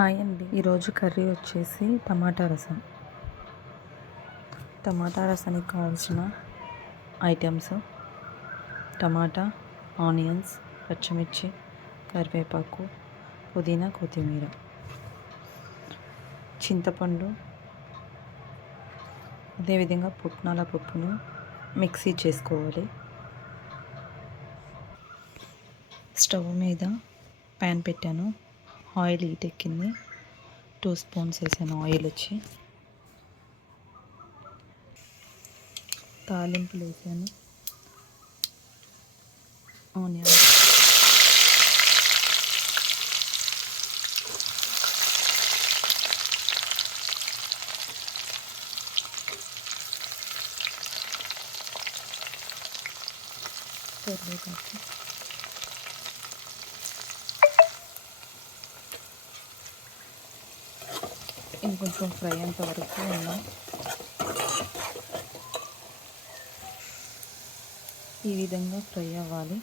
Hi అండి. ఈరోజు curry వచ్చేసి టమాటా రసం. టమాటా రసానికి కావాల్సిన ఐటమ్స్: టమాటా, ఆనియన్స్, పచ్చిమిర్చి, కరివేపాకు, పుదీనా, కొత్తిమీర, చింతపండు, అదేవిధంగా పుట్నాల పప్పును మిక్సీ చేసుకోవాలి. స్టవ్ మీద ప్యాన్ పెట్టాను. ఆయిల్ హీట్ ఎక్కింది. 2 స్పూన్స్ వేసాను ఆయిల్ వచ్చి. తాలింపులు వేసాను. ఆనియన్, కరివేపాకు, ఇంకొంచెం ఫ్రై అంత వరకు ఉన్నాం. ఈ విధంగా ఫ్రై అవ్వాలి.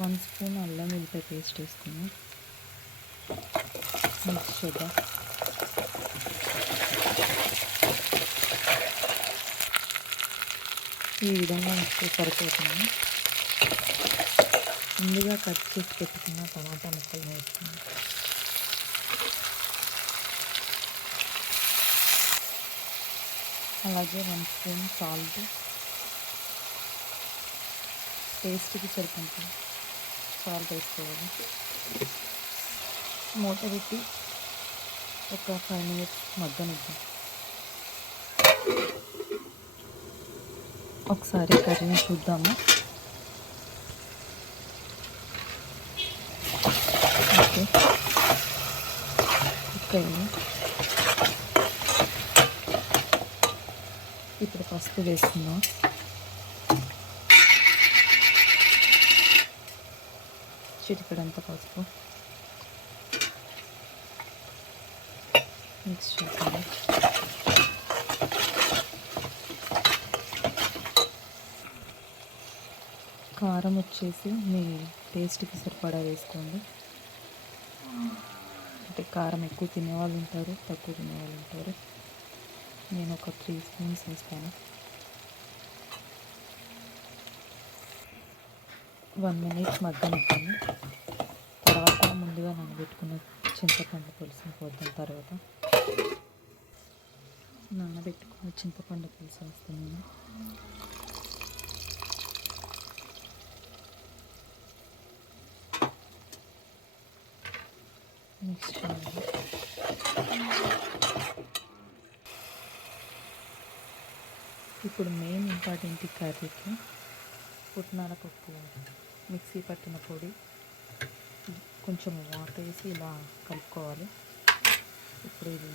వన్ స్పూన్ అల్లం వెల్లిపాయ పేస్ట్ వేసుకుని మిక్స్ చేద్దాం. ఈ విధంగా మిక్స్ సరిపోతుంది. ముందుగా కట్ చేసి పెట్టుకున్న టమాటా ముక్కలు వేసుకున్నాం. అలాగే 1 స్పూన్ సాల్ట్, టేస్ట్కి సరిపడంత సాల్ట్ వేసుకోవాలి. మూత పెట్టి ఒక 5 మినిట్స్ మగ్గనిద్దాం. ఒకసారి కర్రీని చూద్దాము. ఓకే, కుక్ అయింది. ఇప్పుడు పసుపు వేసుకుందాం. చిటికెడంత పసుపు మిక్స్ చేద్దాం. కారం వచ్చేసి మీ టేస్ట్కి సరిపడా వేసుకోండి. అంటే కారం ఎక్కువ తినేవాళ్ళు ఉంటారు, తక్కువ తినేవాళ్ళు ఉంటారు. నేను ఒక 3 స్పూన్స్ వేస్తాను. 1 మినిట్ మగ్గనిస్తాను. తర్వాత ముందుగా నానబెట్టుకున్న చింతపండు పులుసుని పోద్దాం. తర్వాత నానబెట్టుకున్న చింతపండు పులుసు వేస్తున్నాను. మిక్స్ చేయాలి. ఇప్పుడు మెయిన్ ఇంపార్టెంట్ కర్రీకి పుట్నాల పప్పు మిక్సీ పట్టిన పొడి, కొంచెం వాటర్ వేసి ఇలా కలుపుకోవాలి. ఇప్పుడు ఇది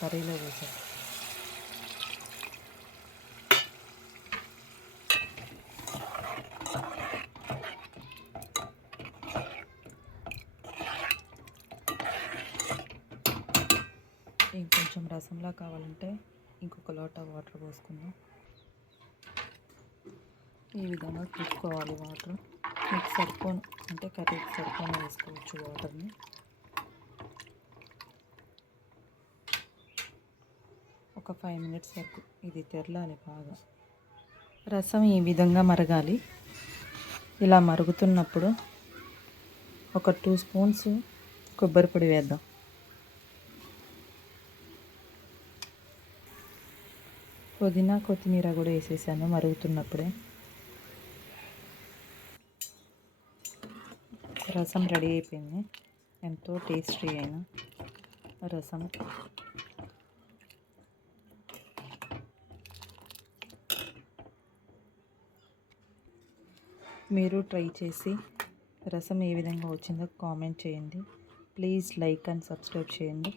కర్రీలో వేసాం. ఇంకొంచెం రసంలా కావాలంటే ఇంకొక లోటా వాటర్ పోసుకుందాం. ఈ విధంగా కలుపుకోవాలి. వాటర్ మీకు సరిపోను అంటే కర్రీకి సరిపోను వేసుకోవచ్చు వాటర్ని. ఒక 5 మినిట్స్ వరకు ఇది తెరలాలి బాగా. రసం ఈ విధంగా మరగాలి. ఇలా మరుగుతున్నప్పుడు ఒక 2 స్పూన్స్ కొబ్బరి పొడి వేద్దాం. పుదీనా, కొత్తిమీర కూడా వేసేసాను మరుగుతున్నప్పుడే. రసం రెడీ అయిపోయింది. ఎంతో టేస్టీ అయిన రసం. మీరు ట్రై చేసి రసం ఏ విధంగా వచ్చిందో కామెంట్ చేయండి. ప్లీజ్ లైక్ అండ్ సబ్స్క్రైబ్ చేయండి.